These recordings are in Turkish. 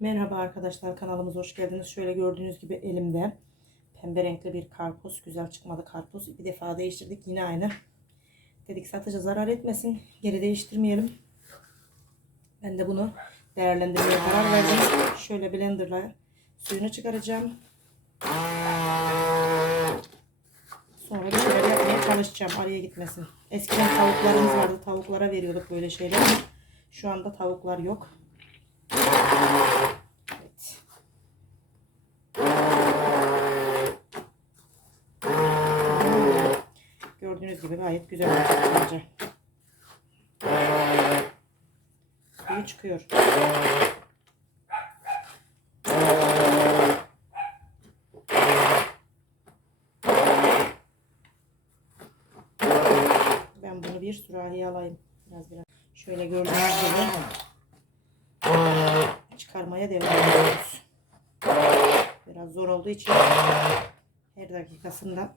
Merhaba arkadaşlar kanalımıza hoş geldiniz. Şöyle gördüğünüz gibi elimde pembe renkli bir karpuz. Güzel çıkmadı karpuz. Bir defa değiştirdik yine aynı. Dedik satıcı zarar etmesin. Geri değiştirmeyelim. Ben de bunu değerlendirmeye karar verdim. Şöyle blenderla suyunu çıkaracağım. Sonra bir şeyler yapmaya çalışacağım araya gitmesin. Eskiden tavuklarımız vardı. Tavuklara veriyorduk böyle şeyler. Şu anda tavuklar yok. Gördüğünüz gibi gayet güzel olacak bence. Suyu çıkıyor. Ben bunu bir sürahiye alayım. Biraz biraz. Şöyle gördüğünüz gibi çıkarmaya devam ediyoruz. Biraz zor olduğu için her dakikasında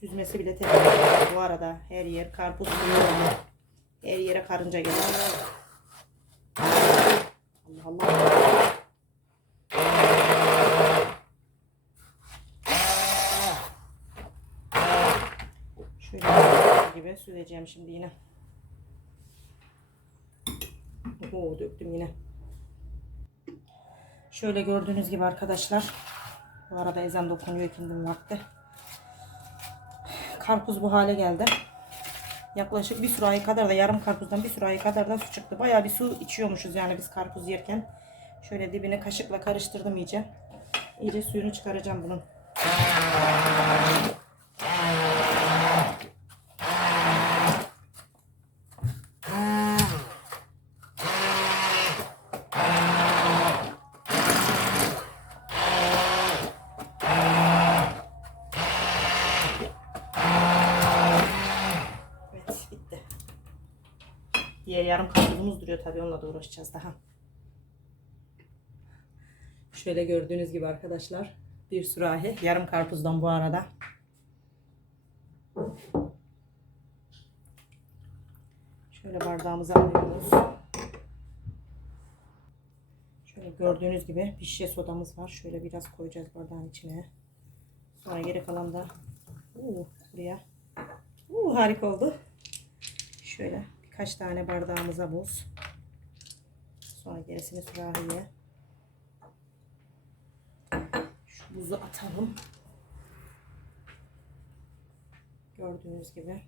süzmesi bile tehlikeli. Bu arada her yer karpuz suyu. Her yere karınca geliyor. Allah Allah. Şöyle gördüğünüz gibi süreceğim şimdi yine. Oho döktüm yine. Şöyle gördüğünüz gibi arkadaşlar. Bu arada ezan da okunuyor ikindinin vakti. Karpuz bu hale geldi. Yaklaşık bir sürahi kadar da yarım karpuzdan bir sürahi kadar da su çıktı. Bayağı bir su içiyormuşuz yani biz karpuz yerken. Şöyle dibine kaşıkla karıştırdım iyice. İyice suyunu çıkaracağım bunun. Yarım karpuzumuz duruyor tabii onunla da uğraşacağız daha. Şöyle gördüğünüz gibi arkadaşlar bir sürahi yarım karpuzdan bu arada. Şöyle bardağımıza alıyoruz. Şöyle gördüğünüz gibi bir şişe sodamız var. Şöyle biraz koyacağız bardağın içine. Sonra geri kalan da Oo, buraya. Oo, harika oldu. Şöyle birkaç tane bardağımıza buz. Sonra gerisini sürahiye. Şu buzu atalım. Gördüğünüz gibi.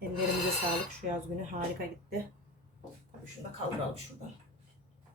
Ellerimize sağlık. Şu yaz günü harika gitti. Tabii şunu da kaldıralım şuradan.